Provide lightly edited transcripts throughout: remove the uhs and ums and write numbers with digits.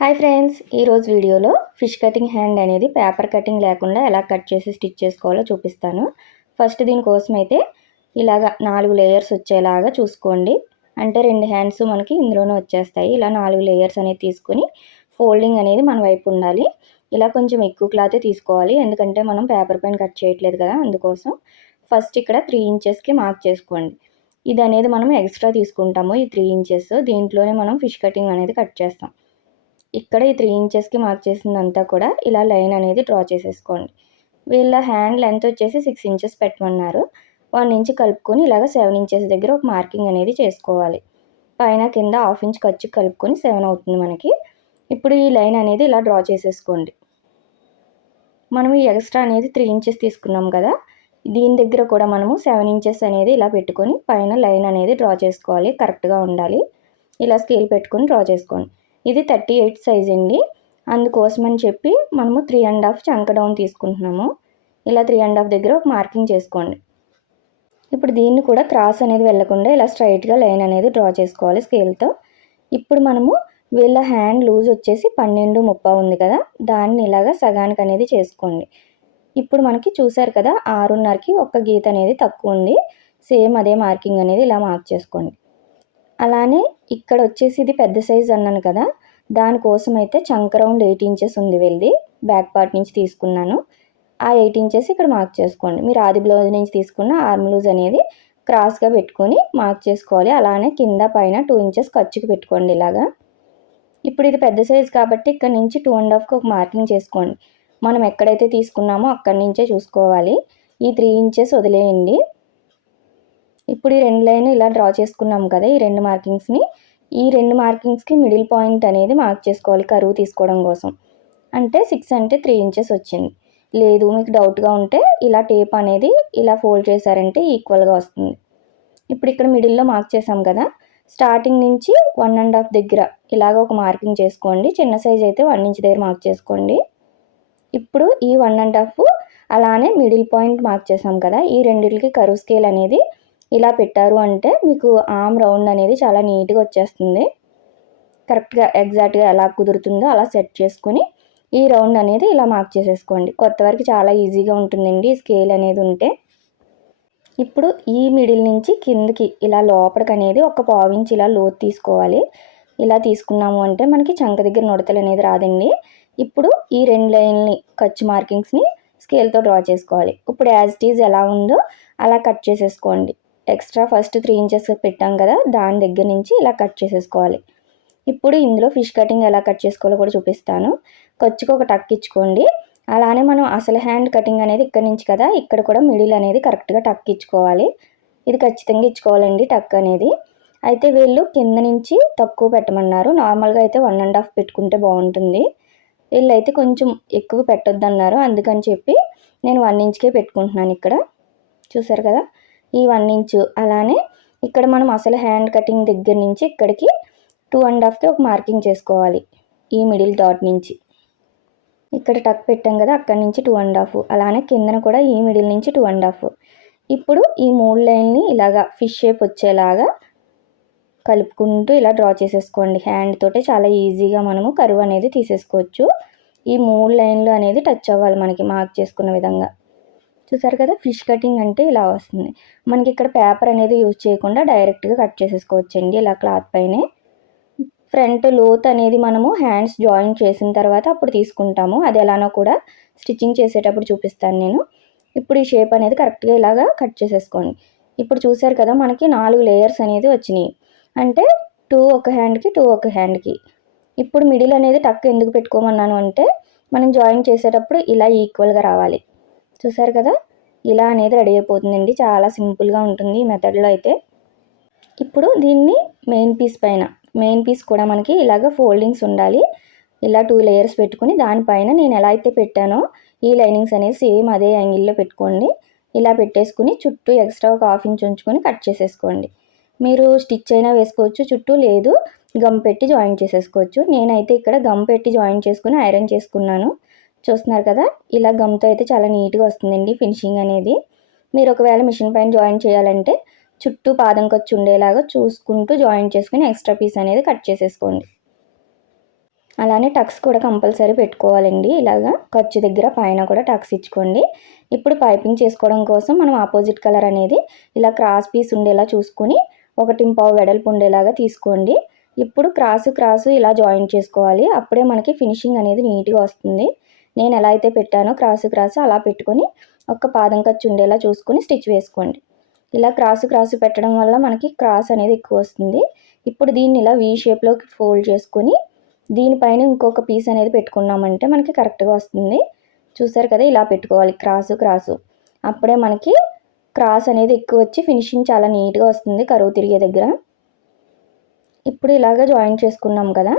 Hi friends, ఈరోజు వీడియోలో fish cutting hand అనేది పేపర్ కటింగ్ లేకుండా ఎలా కట్ చేసి స్టిచ్ చేసుకోవాలో చూపిస్తాను. ఫస్ట్ దీనికోసం అయితే ఇలాగ 4 లేయర్స్ వచ్చేలాగా చూసుకోండి. అంటే 2 హ్యాండ్స్ మనకి ఇందులోనే వచ్చేస్తాయి. ఇలా 4 లేయర్స్ అనేది తీసుకొని ఫోల్డింగ్ అనేది మన వైపు ఉండాలి. ఇలా కొంచెం ఎక్కువ క్లాతే తీసుకోవాలి, ఎందుకంటే మనం పేపర్ పైన కట్ చేయట్లేదు కదా, అందుకోసం. ఫస్ట్ ఇక్కడ 3 ఇంచెస్కి మార్క్ చేసుకోండి. ఇది అనేది మనం ఎక్స్ట్రా తీసుకుంటాము. ఈ 3 ఇంచెస్ దీంట్లోనే మనం ఫిష్ కటింగ్ అనేది కట్ చేస్తాం. ఇక్కడ ఈ 3 ఇంచెస్కి మార్క్ చేసిందంతా కూడా ఇలా లైన్ అనేది డ్రా చేసేసుకోండి. వీళ్ళ హ్యాండ్ లెంత్ వచ్చేసి 6 ఇంచెస్ పెట్టమన్నారు. 1 ఇంచ్ కలుపుకొని ఇలాగ 7 ఇంచెస్ దగ్గర ఒక మార్కింగ్ అనేది చేసుకోవాలి. పైన కింద 1/2 ఇంచ్ ఖర్చు కలుపుకొని 7 అవుతుంది మనకి. ఇప్పుడు ఈ లైన్ అనేది ఇలా డ్రా చేసేసుకోండి. మనం ఈ ఎక్స్ట్రా అనేది 3 ఇంచెస్ తీసుకున్నాం కదా, దీని దగ్గర కూడా మనము 7 ఇంచెస్ అనేది ఇలా పెట్టుకొని పైన లైన్ అనేది డ్రా చేసుకోవాలి. కరెక్ట్గా ఉండాలి. ఇలా స్కేల్ పెట్టుకొని డ్రా చేసుకోండి. ఇది 38 సైజ్ అండి. అందుకోసమని చెప్పి మనము 3.5 చంక డౌన్ తీసుకుంటున్నాము. ఇలా 3.5 దగ్గర ఒక మార్కింగ్ చేసుకోండి. ఇప్పుడు దీన్ని కూడా క్రాస్ అనేది వెళ్లకుండా ఇలా స్ట్రైట్గా లైన్ అనేది డ్రా చేసుకోవాలి స్కేల్తో. ఇప్పుడు మనము వీళ్ళ హ్యాండ్ లూజ్ వచ్చేసి 12.30 ఉంది కదా, దాన్ని ఇలాగా సగానికి అనేది చేసుకోండి. ఇప్పుడు మనకి చూసారు కదా, 6.5కి ఒక గీత అనేది తక్కువ ఉంది. సేమ్ అదే మార్కింగ్ అనేది ఇలా మార్క్ చేసుకోండి. అలానే ఇక్కడ వచ్చేసి ఇది పెద్ద సైజ్ అన్నాను కదా, దానికోసం అయితే చంక రౌండ్ 8 ఇంచెస్ ఉంది వెళ్ళి బ్యాక్ పార్ట్ నుంచి తీసుకున్నాను. ఆ 8 ఇంచెస్ ఇక్కడ మార్క్ చేసుకోండి. మీరు ఆది బ్లౌజ్ నుంచి తీసుకున్న ఆర్మ్ లూజ్ అనేది క్రాస్గా పెట్టుకొని మార్క్ చేసుకోవాలి. అలానే కింద పైన 2 ఇంచెస్ ఖర్చుకి పెట్టుకోండి ఇలాగా. ఇప్పుడు ఇది పెద్ద సైజ్ కాబట్టి ఇక్కడ నుంచి 2.5కి ఒక మార్కింగ్ చేసుకోండి. మనం ఎక్కడైతే తీసుకున్నామో అక్కడి నుంచే చూసుకోవాలి. ఈ 3 ఇంచెస్ వదిలేయండి. ఇప్పుడు ఈ 2 లైన్ ఇలా డ్రా చేసుకున్నాం కదా, ఈ 2 మార్కింగ్స్ని, ఈ 2 మార్కింగ్స్కి మిడిల్ పాయింట్ అనేది మార్క్ చేసుకోవాలి కరువు తీసుకోవడం కోసం. అంటే 6 అంటే 3 ఇంచెస్ వచ్చింది. లేదు మీకు డౌట్గా ఉంటే ఇలా టేప్ అనేది ఇలా ఫోల్డ్ చేశారంటే ఈక్వల్గా వస్తుంది. ఇప్పుడు ఇక్కడ మిడిల్లో మార్క్ చేసాం కదా, స్టార్టింగ్ నుంచి 1.5 దగ్గర ఇలాగ ఒక మార్కింగ్ చేసుకోండి. చిన్న సైజ్ అయితే 1 ఇంచ్ దగ్గర మార్క్ చేసుకోండి. ఇప్పుడు ఈ 1.5 అలానే మిడిల్ పాయింట్ మార్క్ చేసాం కదా, ఈ రెండింటికి కరువు స్కేల్ అనేది ఇలా పెట్టారు అంటే మీకు ఆర్మ్ రౌండ్ అనేది చాలా నీట్గా వచ్చేస్తుంది. కరెక్ట్గా ఎగ్జాక్ట్గా ఎలా కుదురుతుందో అలా సెట్ చేసుకొని ఈ రౌండ్ అనేది ఇలా మార్క్ చేసేసుకోండి. కొత్త వరకు చాలా ఈజీగా ఉంటుందండి స్కేల్ అనేది ఉంటే. ఇప్పుడు ఈ మిడిల్ నుంచి కిందకి ఇలా లోపలికి అనేది ఒక 1/4 ఇంచ్ ఇలా లోతు తీసుకోవాలి. ఇలా తీసుకున్నాము అంటే మనకి చంక దగ్గర నుడతలు అనేది రాదండి. ఇప్పుడు ఈ 2 లైన్ని ఖర్చు మార్కింగ్స్ని స్కేల్తో డ్రా చేసుకోవాలి. ఇప్పుడు యాజ్ ఇట్ ఈజ్ ఎలా ఉందో అలా కట్ చేసేసుకోండి. ఎక్స్ట్రా ఫస్ట్ 3 ఇంచెస్ పెట్టాం కదా, దాని దగ్గర నుంచి ఇలా కట్ చేసేసుకోవాలి. ఇప్పుడు ఇందులో ఫిష్ కటింగ్ ఎలా కట్ చేసుకోవాలో కూడా చూపిస్తాను. ఖర్చుకు ఒక టక్ ఇచ్చుకోండి. అలానే మనం అసలు హ్యాండ్ కటింగ్ అనేది ఇక్కడ నుంచి కదా, ఇక్కడ కూడా మిడిల్ అనేది కరెక్ట్గా టక్ ఇచ్చుకోవాలి. ఇది ఖచ్చితంగా ఇచ్చుకోవాలండి టక్ అనేది. అయితే వీళ్ళు కింద నుంచి తక్కువ పెట్టమన్నారు. నార్మల్గా అయితే 1.5 పెట్టుకుంటే బాగుంటుంది. వీళ్ళు అయితే కొంచెం ఎక్కువ పెట్టొద్దు అన్నారు. అందుకని చెప్పి నేను 1 ఇంచ్కే పెట్టుకుంటున్నాను. ఇక్కడ చూసారు కదా, ఈ 1 ఇంచు. అలానే ఇక్కడ మనం అసలు హ్యాండ్ కటింగ్ దగ్గర నుంచి ఇక్కడికి 2.5కి ఒక మార్కింగ్ చేసుకోవాలి. ఈ మిడిల్ డాట్ నుంచి ఇక్కడ టక్ పెట్టాం కదా, అక్కడి నుంచి 2.5. అలానే కిందన కూడా ఈ మిడిల్ నుంచి 2.5. ఇప్పుడు ఈ 3 లైన్ని ఇలాగా ఫిష్ షేప్ వచ్చేలాగా కలుపుకుంటూ ఇలా డ్రా చేసేసుకోండి. హ్యాండ్ తోటే చాలా ఈజీగా మనము కరువు అనేది తీసేసుకోవచ్చు. ఈ 3 లైన్లు అనేది టచ్ అవ్వాలి మనకి మార్క్ చేసుకున్న విధంగా. చూసారు కదా, ఫిష్ కటింగ్ అంటే ఇలా వస్తుంది. మనకి ఇక్కడ పేపర్ అనేది యూజ్ చేయకుండా డైరెక్ట్గా కట్ చేసేసుకోవచ్చండి ఇలా క్లాత్ పైనే. ఫ్రంట్ లోత్ అనేది మనము హ్యాండ్స్ జాయిన్ చేసిన తర్వాత అప్పుడు తీసుకుంటాము. అది ఎలానో కూడా స్టిచ్చింగ్ చేసేటప్పుడు చూపిస్తాను నేను. ఇప్పుడు ఈ షేప్ అనేది కరెక్ట్గా ఇలాగా కట్ చేసేసుకోండి. ఇప్పుడు చూసారు కదా, మనకి 4 లేయర్స్ అనేది వచ్చినాయి. అంటే 2 ఒక హ్యాండ్కి 2 ఒక హ్యాండ్కి. ఇప్పుడు మిడిల్ అనేది టక్ ఎందుకు పెట్టుకోమన్నాను అంటే మనం జాయిన్ చేసేటప్పుడు ఇలా ఈక్వల్గా రావాలి. చూసారు కదా, ఇలా అనేది రెడీ అయిపోతుందండి. చాలా సింపుల్గా ఉంటుంది ఈ మెథడ్లో అయితే. ఇప్పుడు దీన్ని మెయిన్ పీస్ కూడా మనకి ఇలాగ ఫోల్డింగ్స్ ఉండాలి. ఇలా 2 లేయర్స్ పెట్టుకుని దానిపైన నేను ఎలా అయితే పెట్టానో ఈ లైనింగ్స్ అనేది సేమ్ అదే యాంగిల్లో పెట్టుకోండి. ఇలా పెట్టేసుకుని చుట్టూ ఎక్స్ట్రా ఒక 1/2 ఇంచ్ ఉంచుకొని కట్ చేసేసుకోండి. మీరు స్టిచ్ అయినా వేసుకోవచ్చు, చుట్టూ లేదు గమ్ పెట్టి జాయిన్ చేసేసుకోవచ్చు. నేనైతే ఇక్కడ గమ్ పెట్టి జాయిన్ చేసుకుని ఐరన్ చేసుకున్నాను. చూస్తున్నారు కదా, ఇలా గమ్తో అయితే చాలా నీట్గా వస్తుందండి ఫినిషింగ్ అనేది. మీరు ఒకవేళ మిషన్ పైన జాయిన్ చేయాలంటే చుట్టూ పాదం ఖర్చు ఉండేలాగా చూసుకుంటూ జాయిన్ చేసుకుని ఎక్స్ట్రా పీస్ అనేది కట్ చేసేసుకోండి. అలానే టక్స్ కూడా కంపల్సరీ పెట్టుకోవాలండి. ఇలాగా ఖర్చు దగ్గర పైన కూడా టక్స్ ఇచ్చుకోండి. ఇప్పుడు పైపింగ్ చేసుకోవడం కోసం మనం ఆపోజిట్ కలర్ అనేది ఇలా క్రాస్ పీస్ ఉండేలా చూసుకొని 1.25 వెడల్పు ఉండేలాగా తీసుకోండి. ఇప్పుడు క్రాసు ఇలా జాయింట్ చేసుకోవాలి. అప్పుడే మనకి ఫినిషింగ్ అనేది నీట్గా వస్తుంది. నేను ఎలా అయితే పెట్టానో క్రాసు అలా పెట్టుకొని ఒక పాదం ఖర్చు ఉండేలా చూసుకొని స్టిచ్ వేసుకోండి. ఇలా క్రాసు పెట్టడం వల్ల మనకి క్రాస్ అనేది ఎక్కువ వస్తుంది. ఇప్పుడు దీన్ని ఇలా వీ షేప్లోకి ఫోల్డ్ చేసుకొని దీనిపైన ఇంకొక పీస్ అనేది పెట్టుకున్నామంటే మనకి కరెక్ట్గా వస్తుంది. చూసారు కదా, ఇలా పెట్టుకోవాలి క్రాసు. అప్పుడే మనకి క్రాస్ అనేది ఎక్కువ వచ్చి ఫినిషింగ్ చాలా నీట్గా వస్తుంది కరువు తిరిగే దగ్గర. ఇప్పుడు ఇలాగ జాయింట్ చేసుకున్నాం కదా,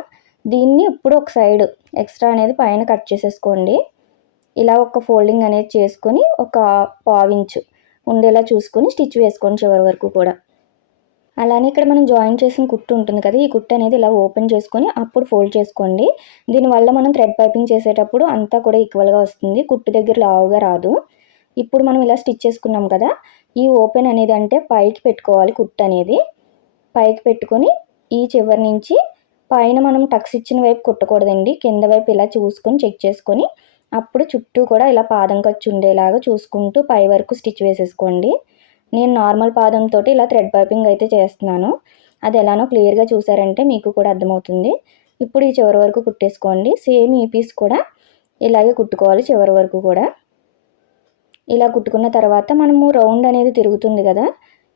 దీన్ని ఇప్పుడు ఒక సైడ్ ఎక్స్ట్రా అనేది పైన కట్ చేసేసుకోండి. ఇలా ఒక ఫోల్డింగ్ అనేది చేసుకొని ఒక 1/2 ఇంచు ఉండేలా చూసుకొని స్టిచ్ వేసుకోండి చివరి వరకు కూడా. అలానే ఇక్కడ మనం జాయిన్ చేసిన కుట్టు ఉంటుంది కదా, ఈ కుట్టు అనేది ఇలా ఓపెన్ చేసుకొని అప్పుడు ఫోల్డ్ చేసుకోండి. దీనివల్ల మనం థ్రెడ్ పైపింగ్ చేసేటప్పుడు అంతా కూడా ఈక్వల్గా వస్తుంది, కుట్టు దగ్గర లావుగా రాదు. ఇప్పుడు మనం ఇలా స్టిచ్ చేసుకున్నాం కదా, ఈ ఓపెన్ అనేది అంటే పైకి పెట్టుకోవాలి. కుట్టు అనేది పైకి పెట్టుకొని ఈ చివరి నుంచి పైన మనం టక్స్ ఇచ్చిన వైపు కుట్టకూడదండి, కింద వైపు ఇలా చూసుకొని చెక్ చేసుకొని అప్పుడు చుట్టూ కూడా ఇలా పాదం ఖర్చు ఉండేలాగా చూసుకుంటూ పై వరకు స్టిచ్ వేసేసుకోండి. నేను నార్మల్ పాదంతో ఇలా థ్రెడ్ పైపింగ్ అయితే చేస్తున్నాను. అది ఎలానో క్లియర్గా చూసారంటే మీకు కూడా అర్థమవుతుంది. ఇప్పుడు ఈ చివరి వరకు కుట్టేసుకోండి. సేమ్ ఈ పీస్ కూడా ఇలాగే కుట్టుకోవాలి చివరి వరకు కూడా. ఇలా కుట్టుకున్న తర్వాత మనము రౌండ్ అనేది తిరుగుతుంది కదా,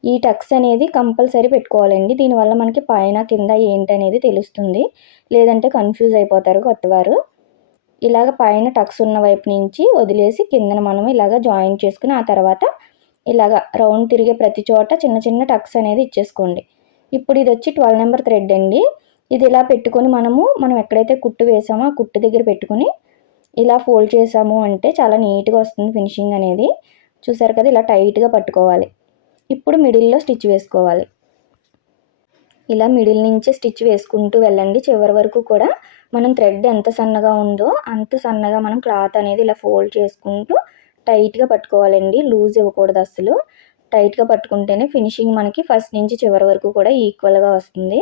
ఈ టక్స్ అనేది కంపల్సరీ పెట్టుకోవాలండి. దీనివల్ల మనకి పైన కింద ఏంటనేది తెలుస్తుంది, లేదంటే కన్ఫ్యూజ్ అయిపోతారు కొత్తవారు. ఇలాగ పైన టక్స్ ఉన్న వైపు నుంచి వదిలేసి కిందన మనం ఇలాగ జాయిన్ చేసుకుని ఆ తర్వాత ఇలాగ రౌండ్ తిరిగే ప్రతి చోట చిన్న టక్స్ అనేది ఇచ్చేసుకోండి. ఇప్పుడు ఇది వచ్చి 12 నెంబర్ థ్రెడ్ అండి. ఇది ఇలా పెట్టుకొని మనం ఎక్కడైతే కుట్టు వేసామో ఆ కుట్టు దగ్గర పెట్టుకొని ఇలా ఫోల్డ్ చేసాము అంటే చాలా నీట్గా వస్తుంది ఫినిషింగ్ అనేది. చూసారు కదా, ఇలా టైట్గా పట్టుకోవాలి. ఇప్పుడు మిడిల్లో స్టిచ్ వేసుకోవాలి. ఇలా మిడిల్ నుంచి స్టిచ్ వేసుకుంటూ వెళ్ళండి చివరి వరకు కూడా. మనం థ్రెడ్ ఎంత సన్నగా ఉందో అంత సన్నగా మనం క్లాత్ అనేది ఇలా ఫోల్డ్ చేసుకుంటూ టైట్గా పట్టుకోవాలండి, లూజ్ ఇవ్వకూడదు అసలు. టైట్గా పట్టుకుంటేనే ఫినిషింగ్ మనకి ఫస్ట్ నుంచి చివరి వరకు కూడా ఈక్వల్గా వస్తుంది.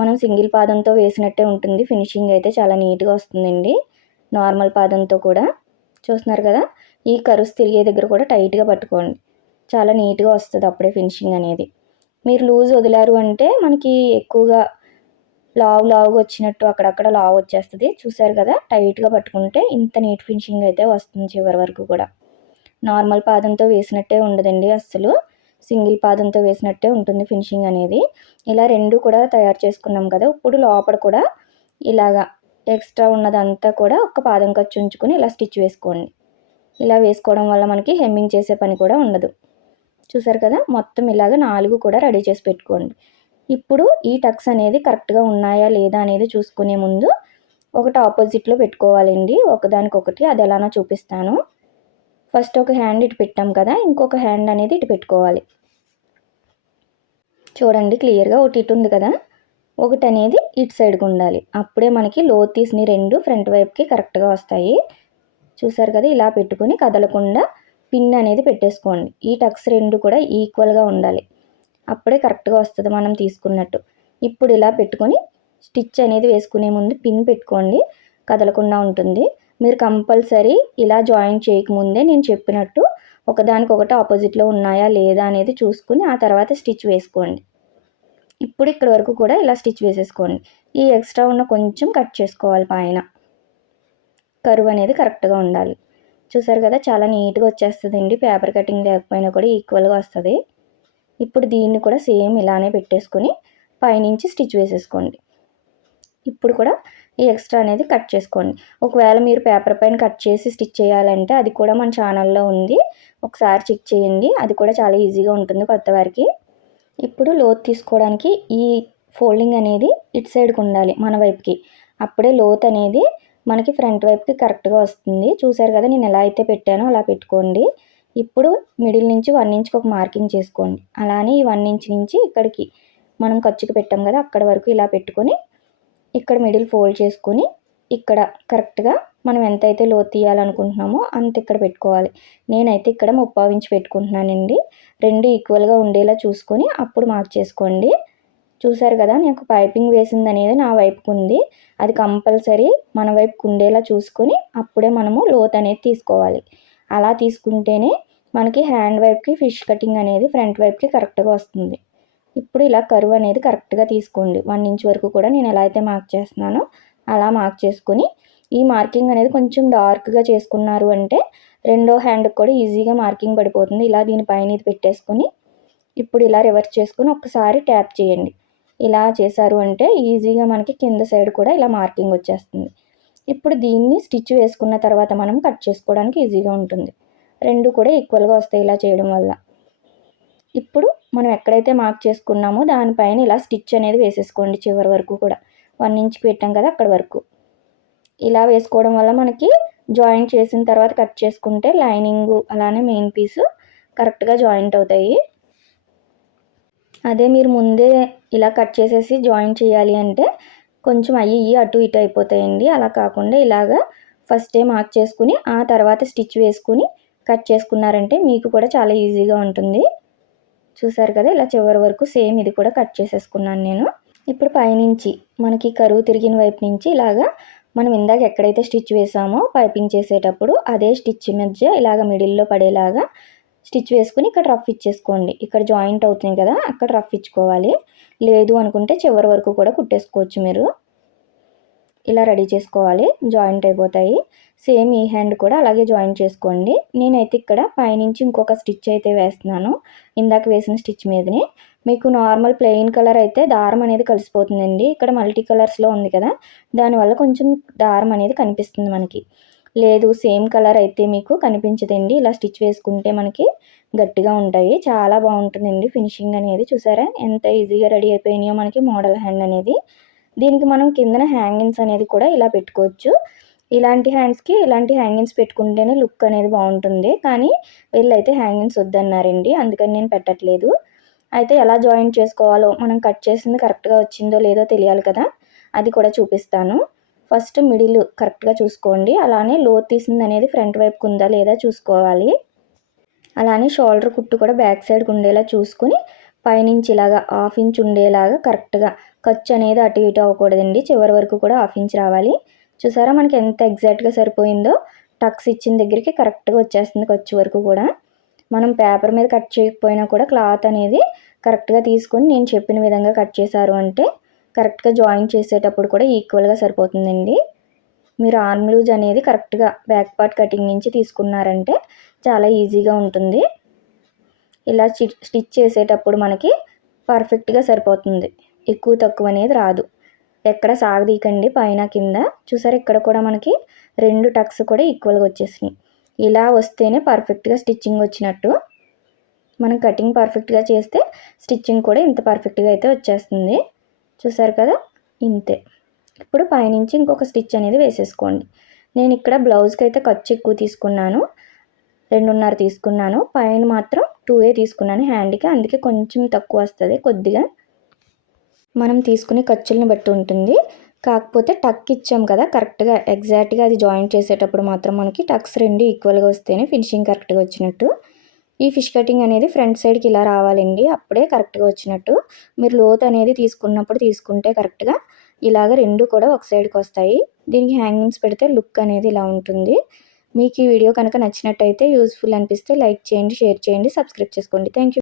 మనం సింగిల్ పాదంతో వేసినట్టే ఉంటుంది ఫినిషింగ్ అయితే, చాలా నీట్గా వస్తుందండి నార్మల్ పాదంతో కూడా. చూస్తున్నారు కదా, ఈ కరుస్ తిరిగే దగ్గర కూడా టైట్గా పట్టుకోండి, చాలా నీట్గా వస్తుంది అప్పుడే ఫినిషింగ్ అనేది. మీరు లూజ్ వదిలారు అంటే మనకి ఎక్కువగా లావుగా వచ్చినట్టు అక్కడక్కడ లావు వచ్చేస్తుంది. చూసారు కదా, టైట్గా పట్టుకుంటే ఇంత నీట్ ఫినిషింగ్ అయితే వస్తుంది చివరి వరకు కూడా. నార్మల్ పాదంతో వేసినట్టే ఉండదండి అస్సలు, సింగిల్ పాదంతో వేసినట్టే ఉంటుంది ఫినిషింగ్ అనేది. ఇలా రెండు కూడా తయారు చేసుకున్నాం కదా, ఇప్పుడు లోపల కూడా ఇలాగా ఎక్స్ట్రా ఉన్నదంతా కూడా ఒక పాదం ఖర్చు ఉంచుకొని ఇలా స్టిచ్ వేసుకోండి. ఇలా వేసుకోవడం వల్ల మనకి హెమ్మింగ్ చేసే పని కూడా ఉండదు. చూసారు కదా, మొత్తం ఇలాగ 4 కూడా రెడీ చేసి పెట్టుకోండి. ఇప్పుడు ఈ టక్స్ అనేది కరెక్ట్గా ఉన్నాయా లేదా అనేది చూసుకునే ముందు ఒకటి ఆపోజిట్లో పెట్టుకోవాలండి, ఒకదానికొకటి. అది ఎలానో చూపిస్తాను. ఫస్ట్ ఒక హ్యాండ్ ఇటు పెట్టాం కదా, ఇంకొక హ్యాండ్ అనేది ఇటు పెట్టుకోవాలి. చూడండి క్లియర్గా, ఒకటి ఇటు ఉంది కదా, ఒకటి అనేది ఇటు సైడ్కి ఉండాలి. అప్పుడే మనకి లోత్ తీసిన రెండు ఫ్రంట్ వైపుకి కరెక్ట్గా వస్తాయి. చూసారు కదా, ఇలా పెట్టుకుని కదలకుండా పిన్ అనేది పెట్టేసుకోండి. ఈ టక్స్ రెండు కూడా ఈక్వల్గా ఉండాలి, అప్పుడే కరెక్ట్గా వస్తుంది మనం తీసుకున్నట్టు. ఇప్పుడు ఇలా పెట్టుకొని స్టిచ్ అనేది వేసుకునే ముందు పిన్ పెట్టుకోండి, కదలకుండా ఉంటుంది. మీరు కంపల్సరీ ఇలా జాయిన్ చేయకముందే నేను చెప్పినట్టు ఒకదానికొకటి ఆపోజిట్లో ఉన్నాయా లేదా అనేది చూసుకుని ఆ తర్వాత స్టిచ్ వేసుకోండి. ఇప్పుడు ఇక్కడ వరకు కూడా ఇలా స్టిచ్ వేసేసుకోండి. ఈ ఎక్స్ట్రా ఉన్న కొంచెం కట్ చేసుకోవాలి, పైన కరువు అనేది కరెక్ట్గా ఉండాలి. చూసారు కదా, చాలా నీట్గా వచ్చేస్తుందండి, పేపర్ కటింగ్ లేకపోయినా కూడా ఈక్వల్గా వస్తుంది. ఇప్పుడు దీన్ని కూడా సేమ్ ఇలానే పెట్టేసుకొని పైనుంచి స్టిచ్ వేసేసుకోండి. ఇప్పుడు కూడా ఈ ఎక్స్ట్రా అనేది కట్ చేసుకోండి. ఒకవేళ మీరు పేపర్ పైన కట్ చేసి స్టిచ్ చేయాలంటే అది కూడా మన ఛానల్లో ఉంది, ఒకసారి చెక్ చేయండి. అది కూడా చాలా ఈజీగా ఉంటుంది కొత్త వారికి. ఇప్పుడు లోత్ తీసుకోవడానికి ఈ ఫోల్డింగ్ అనేది ఇటు సైడ్కి ఉండాలి మన వైపుకి, అప్పుడే లోత్ అనేది మనకి ఫ్రంట్ వైపుకి కరెక్ట్గా వస్తుంది. చూసారు కదా, నేను ఎలా అయితే పెట్టానో అలా పెట్టుకోండి. ఇప్పుడు మిడిల్ నుంచి 1 ఇంచ్కి ఒక మార్కింగ్ చేసుకోండి. అలానే ఈ 1 ఇంచ్ నుంచి ఇక్కడికి మనం ఖర్చుకి పెట్టాం కదా, అక్కడ వరకు ఇలా పెట్టుకొని ఇక్కడ మిడిల్ ఫోల్డ్ చేసుకొని ఇక్కడ కరెక్ట్గా మనం ఎంతైతే లోతు తీయాలనుకుంటున్నామో అంత ఇక్కడ పెట్టుకోవాలి. నేనైతే ఇక్కడ 3/4 ఇంచ్ పెట్టుకుంటున్నానండి. రెండు ఈక్వల్గా ఉండేలా చూసుకొని అప్పుడు మార్క్ చేసుకోండి. చూసారు కదా, నాకు పైపింగ్ వేసింది అనేది నా వైపుకు ఉంది. అది కంపల్సరీ మన వైపుకు ఉండేలా చూసుకొని అప్పుడే మనము లోత్ అనేది తీసుకోవాలి. అలా తీసుకుంటేనే మనకి హ్యాండ్ వైపుకి ఫిష్ కటింగ్ అనేది ఫ్రంట్ వైపుకి కరెక్ట్గా వస్తుంది. ఇప్పుడు ఇలా కర్వ్ అనేది కరెక్ట్గా తీసుకోండి. 1 ఇంచ్ వరకు కూడా నేను ఎలా అయితే మార్క్ చేస్తున్నానో అలా మార్క్ చేసుకొని, ఈ మార్కింగ్ అనేది కొంచెం డార్క్గా చేసుకున్నారు అంటే రెండో హ్యాండ్కి కూడా ఈజీగా మార్కింగ్ పడిపోతుంది. ఇలా దీనిపైన ఇది పెట్టేసుకొని ఇప్పుడు ఇలా రివర్స్ చేసుకొని ఒక్కసారి ట్యాప్ చేయండి. ఇలా చేశారు అంటే ఈజీగా మనకి కింద సైడ్ కూడా ఇలా మార్కింగ్ వచ్చేస్తుంది. ఇప్పుడు దీన్ని స్టిచ్ వేసుకున్న తర్వాత మనం కట్ చేసుకోవడానికి ఈజీగా ఉంటుంది. రెండు కూడా ఈక్వల్గా వస్తాయి ఇలా చేయడం వల్ల. ఇప్పుడు మనం ఎక్కడైతే మార్క్ చేసుకున్నామో దానిపైన ఇలా స్టిచ్ అనేది వేసేసుకోండి చివరి వరకు కూడా. 1 ఇంచ్కి పెట్టాం కదా అక్కడ వరకు. ఇలా వేసుకోవడం వల్ల మనకి జాయింట్ చేసిన తర్వాత కట్ చేసుకుంటే లైనింగ్ అలానే మెయిన్ పీసు కరెక్ట్గా జాయింట్ అవుతాయి. అదే మీరు ముందే ఇలా కట్ చేసేసి జాయింట్ చేయాలి అంటే కొంచెం అయ్యి అటు ఇటు అయిపోతాయండి. అలా కాకుండా ఇలాగా ఫస్టే మార్క్ చేసుకుని ఆ తర్వాత స్టిచ్ వేసుకుని కట్ చేసుకున్నారంటే మీకు కూడా చాలా ఈజీగా ఉంటుంది. చూసారు కదా, ఇలా చివరి వరకు సేమ్ ఇది కూడా కట్ చేసేసుకున్నాను నేను. ఇప్పుడు పైనుంచి మనకి కరువు తిరిగిన వైపు నుంచి ఇలాగా మనం ఇందాక ఎక్కడైతే స్టిచ్ వేసామో పైపింగ్ చేసేటప్పుడు అదే స్టిచ్ మధ్య ఇలాగ మిడిల్లో పడేలాగా స్టిచ్ వేసుకుని ఇక్కడ రఫ్ ఇచ్చేసుకోండి. ఇక్కడ జాయింట్ అవుతుంది కదా అక్కడ రఫ్ ఇచ్చుకోవాలి. లేదు అనుకుంటే చివరి వరకు కూడా కుట్టేసుకోవచ్చు మీరు. ఇలా రెడీ చేసుకోవాలి, జాయింట్ అయిపోతాయి. సేమ్ ఈ హ్యాండ్ కూడా అలాగే జాయింట్ చేసుకోండి. నేనైతే ఇక్కడ పైనుంచి ఇంకొక స్టిచ్ అయితే వేస్తున్నాను ఇందాక వేసిన స్టిచ్ మీదనే. మీకు నార్మల్ ప్లెయిన్ కలర్ అయితే దారం అనేది కలిసిపోతుందండి. ఇక్కడ మల్టీ కలర్స్లో ఉంది కదా దానివల్ల కొంచెం దారం అనేది కనిపిస్తుంది మనకి. లేదు సేమ్ కలర్ అయితే మీకు కనిపించదండి. ఇలా స్టిచ్ వేసుకుంటే మనకి గట్టిగా ఉంటాయి. చాలా బాగుంటుందండి ఫినిషింగ్ అనేది. చూసారా ఎంత ఈజీగా రెడీ అయిపోయినాయో మనకి మోడల్ హ్యాండ్ అనేది. దీనికి మనం కిందన హ్యాంగింగ్స్ అనేది కూడా ఇలా పెట్టుకోవచ్చు. ఇలాంటి హ్యాండ్స్కి ఇలాంటి హ్యాంగింగ్స్ పెట్టుకుంటేనే లుక్ అనేది బాగుంటుంది. కానీ వీళ్ళైతే హ్యాంగింగ్స్ వద్దన్నారండి, అందుకని నేను పెట్టట్లేదు. అయితే ఎలా జాయింట్ చేసుకోవాలో మనం కట్ చేసింది కరెక్ట్గా వచ్చిందో లేదో తెలియాలి కదా, అది కూడా చూపిస్తాను. ఫస్ట్ మిడిల్ కరెక్ట్గా చూసుకోండి. అలానే లోత్ తీసింది అనేది ఫ్రంట్ వైపుకు ఉందా లేదా చూసుకోవాలి. అలానే షోల్డర్ కుట్టు కూడా బ్యాక్ సైడ్కి ఉండేలా చూసుకుని పైనుంచి ఇలాగా 1/2 ఇంచ్ ఉండేలాగా కరెక్ట్గా ఖర్చు అనేది అటు ఇటు అవ్వకూడదండి. చివరి వరకు కూడా 1/2 ఇంచ్ రావాలి. చూసారా మనకి ఎంత ఎగ్జాక్ట్గా సరిపోయిందో. టక్స్ ఇచ్చిన దగ్గరికి కరెక్ట్గా వచ్చేస్తుంది ఖర్చు వరకు కూడా. మనం పేపర్ మీద కట్ చేయకపోయినా కూడా క్లాత్ అనేది కరెక్ట్గా తీసుకొని నేను చెప్పిన విధంగా కట్ చేశారు అంటే కరెక్ట్గా జాయిన్ చేసేటప్పుడు కూడా ఈక్వల్గా సరిపోతుందండి. మీరు ఆర్మ్ లూజ్ అనేది కరెక్ట్గా బ్యాక్ పార్ట్ కటింగ్ నుంచి తీసుకున్నారంటే చాలా ఈజీగా ఉంటుంది. ఇలా స్టిచ్ చేసేటప్పుడు మనకి పర్ఫెక్ట్గా సరిపోతుంది. ఎక్కువ తక్కువ అనేది రాదు. ఎక్కడ సాగదీకండి పైన కింద. చూసారు ఇక్కడ కూడా మనకి 2 టక్స్ కూడా ఈక్వల్గా వచ్చేసినాయి. ఇలా వస్తేనే పర్ఫెక్ట్గా స్టిచ్చింగ్ వచ్చినట్టు. మనం కటింగ్ పర్ఫెక్ట్గా చేస్తే స్టిచ్చింగ్ కూడా ఇంత పర్ఫెక్ట్గా అయితే వచ్చేస్తుంది. చూసారు కదా, ఇంతే. ఇప్పుడు పైనుంచి ఇంకొక స్టిచ్ అనేది వేసేసుకోండి. నేను ఇక్కడ బ్లౌజ్కి అయితే ఖర్చు ఎక్కువ తీసుకున్నాను, 2.5 తీసుకున్నాను. పైన మాత్రం 2 తీసుకున్నాను హ్యాండ్కి, అందుకే కొంచెం తక్కువ వస్తుంది కొద్దిగా. మనం తీసుకునే ఖర్చులను బట్టి ఉంటుంది. కాకపోతే టక్ ఇచ్చాం కదా కరెక్ట్గా ఎగ్జాక్ట్గా అది జాయింట్ చేసేటప్పుడు మాత్రం మనకి టక్స్ 2 ఈక్వల్గా వస్తేనే ఫినిషింగ్ కరెక్ట్గా వచ్చినట్టు. ఈ ఫిష్ కటింగ్ అనేది ఫ్రంట్ సైడ్కి ఇలా రావాలండి, అప్పుడే కరెక్ట్గా వచ్చినట్టు. మీరు లోత్ అనేది తీసుకున్నప్పుడు తీసుకుంటే కరెక్ట్గా ఇలాగ 2 కూడా ఒక సైడ్కి వస్తాయి. దీనికి హ్యాంగింగ్స్ పెడితే లుక్ అనేది ఇలా ఉంటుంది. మీకు ఈ వీడియో కనుక నచ్చినట్టయితే యూజ్ఫుల్ అనిపిస్తే లైక్ చేయండి, షేర్ చేయండి, సబ్స్క్రైబ్ చేసుకోండి. Thank you.